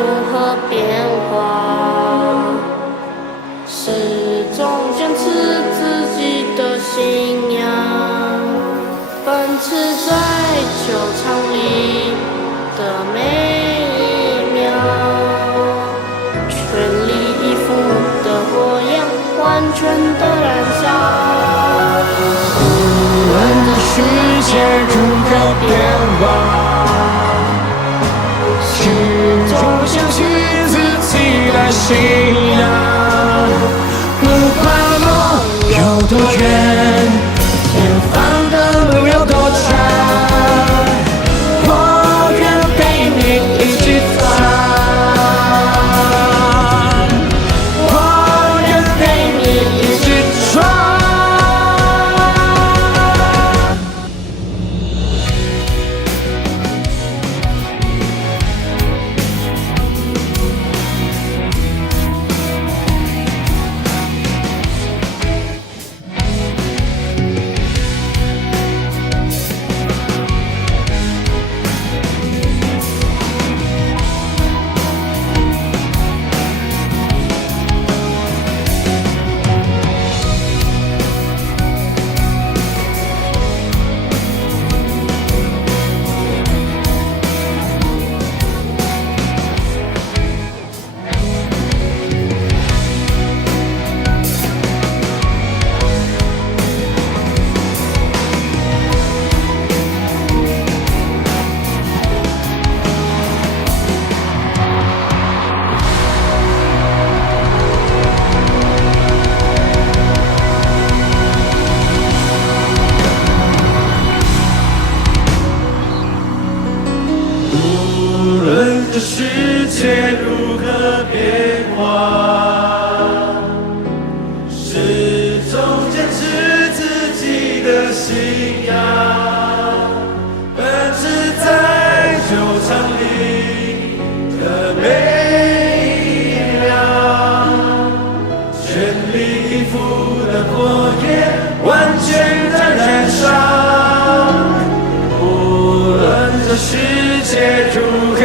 如何变化，始终坚持自己的信仰，奔驰在球场里的每一秒，全力以赴的火焰完全的燃烧。无论这世界如何变化，始终相信自己的信仰。不管梦有多远，前方的路有多长，我愿陪你一起走，我愿陪你一起闯。无论这世界如何变化，始终坚持自己的信仰，奔驰在球场里的每一秒，全力以赴的火焰完全的燃烧。无论这世界如何